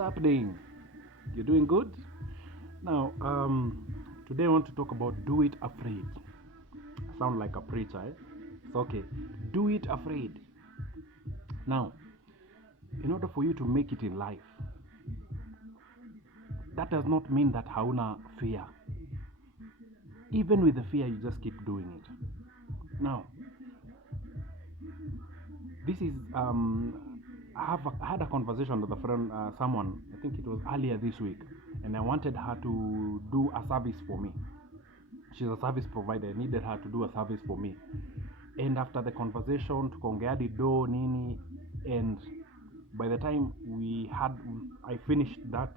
happening? You're doing good? Now, today I want to talk about do it afraid. I sound like a preacher, eh? It's okay. Do it afraid. Now, in order for you to make it in life, that does not mean that hauna fear. Even with the fear, you just keep doing it. Now, this is I had a conversation with a friend, someone. I think it was earlier this week, and I wanted her to do a service for me. She's a service provider. I needed her to do a service for me. And after the conversation, tukaongea do nini, and by the time I finished that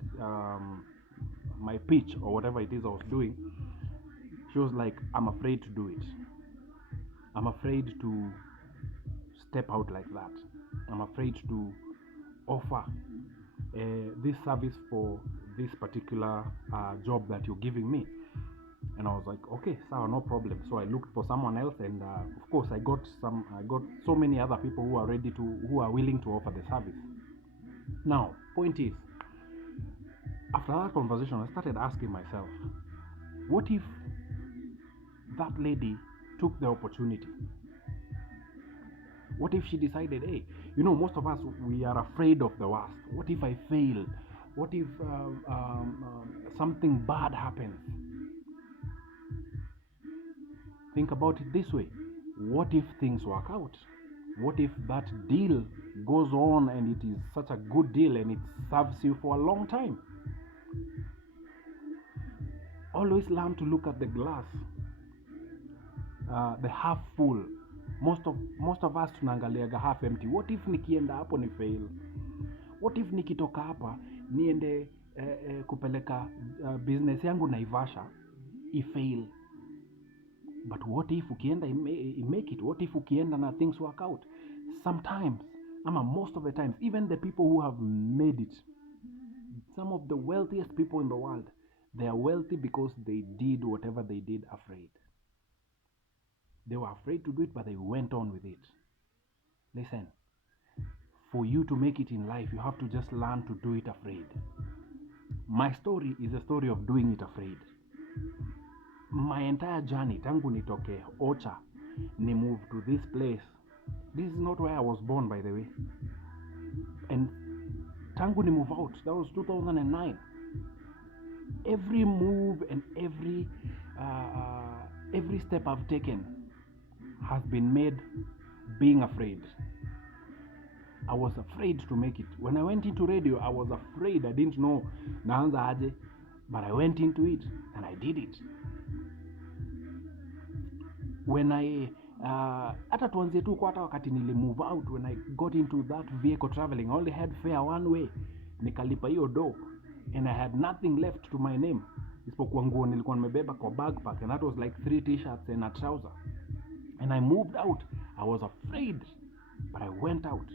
my pitch or whatever it is I was doing, she was like, "I'm afraid to do it. I'm afraid to step out like that. I'm afraid to offer this service for this particular job that you're giving me." And I was like, okay, so no problem. So I looked for someone else, and of course I got so many other people who are willing to offer the service. Now, point is, after that conversation, I started asking myself, what if that lady took the opportunity? What if she decided, hey, most of us, we are afraid of the worst. What if I fail? What if something bad happens? Think about it this way. What if things work out? What if that deal goes on and it is such a good deal and it serves you for a long time? Always learn to look at the glass, the half full. Most of us tunaangaliaga half empty. What if nikienda hapo ni fail? What if nikitoka hapa niende kupeleka business yangu Naivasha fail? But what if ukienda make it? What if ukienda na things work out? Sometimes, most of the times, even the people who have made it, some of the wealthiest people in the world, they are wealthy because they did whatever they did afraid. They were afraid to do it, but they went on with it. Listen, for you to make it in life, you have to just learn to do it afraid. My story is a story of doing it afraid. My entire journey, tangu nitoke Ocha, ni move to this place. This is not where I was born, by the way. And tangu ni move out, that was 2009. Every move and every step I've taken has been made being afraid. I was afraid to make it. When I went into radio, I was afraid. I didn't know naanza aje, but I went into it and I did it. When I hata tuanzie tu kwa hata wakati nili move out, when I got into that vehicle traveling, I only had fare one way. Nikalipa hiyo do and I had nothing left to my name. Isipokuwa nguo nilikuwa nimebeba kwa backpack, and that was like 3 t-shirts and a trouser. And I moved out. I was afraid, but I went out.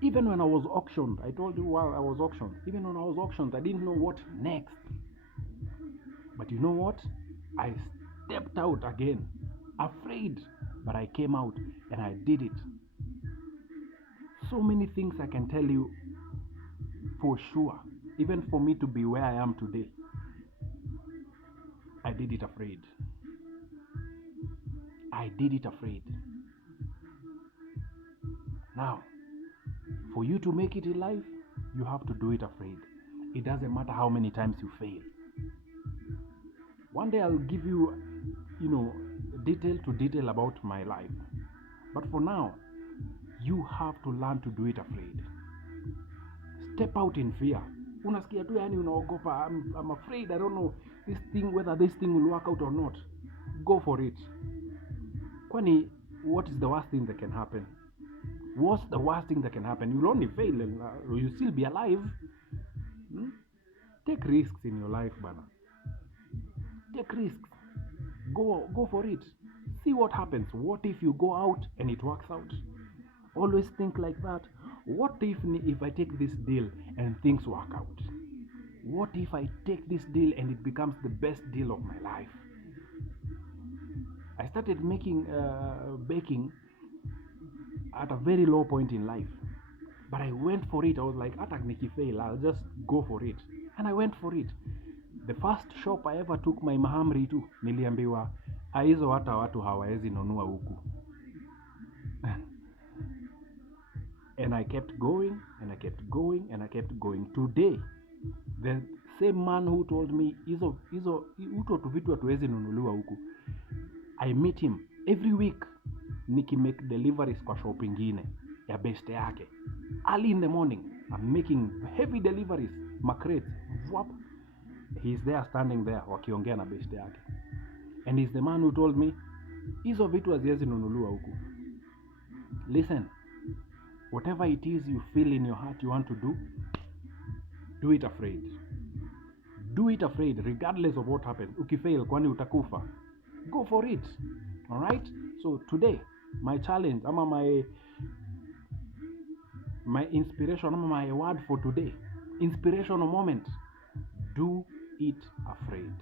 Even when I was auctioned, I told you while I was auctioned, even when I was auctioned, I didn't know what next. But you know what? I stepped out again, afraid, but I came out and I did it. So many things I can tell you for sure. Even for me to be where I am today, I did it afraid. I did it afraid. Now, for you to make it in life, you have to do it afraid. It doesn't matter how many times you fail. One day I'll give you, detail to detail about my life. But for now, you have to learn to do it afraid. Step out in fear. Unasikia tu yani unaogopa, I'm afraid, I don't know whether this thing will work out or not. Go for it. Kwani, what is the worst thing that can happen? What's the worst thing that can happen? You'll only fail and you'll still be alive. Take risks in your life, bana. Take risks. Go for it. See what happens. What if you go out and it works out? Always think like that. What if I take this deal and things work out? What if I take this deal and it becomes the best deal of my life? I started making baking at a very low point in life. But I went for it. I was like, hata nikifail, I'll just go for it. And I went for it. The first shop I ever took my mahamri to, niliambiwa hizo hata watu hawawezi nunua huku. And I kept going, and I kept going, and I kept going. Today, the same man who told me hizo uto tu vitu hatuwezi nunuliwa huku, I meet him every week make deliveries kwa shop ingine ya beste yake. Early in the morning, I'm making heavy deliveries, macrates. He's there standing there wakiongea na beste yake. And he's the man who told me hizo vitu haziwezi nunuliwa huku. Listen, whatever it is you feel in your heart you want to do it afraid. Do it afraid regardless of what happens. Ukifail kwani utakufa? Go for it. All right? So today, my challenge, ama my inspiration, ama my word for today, inspirational moment, do it afraid.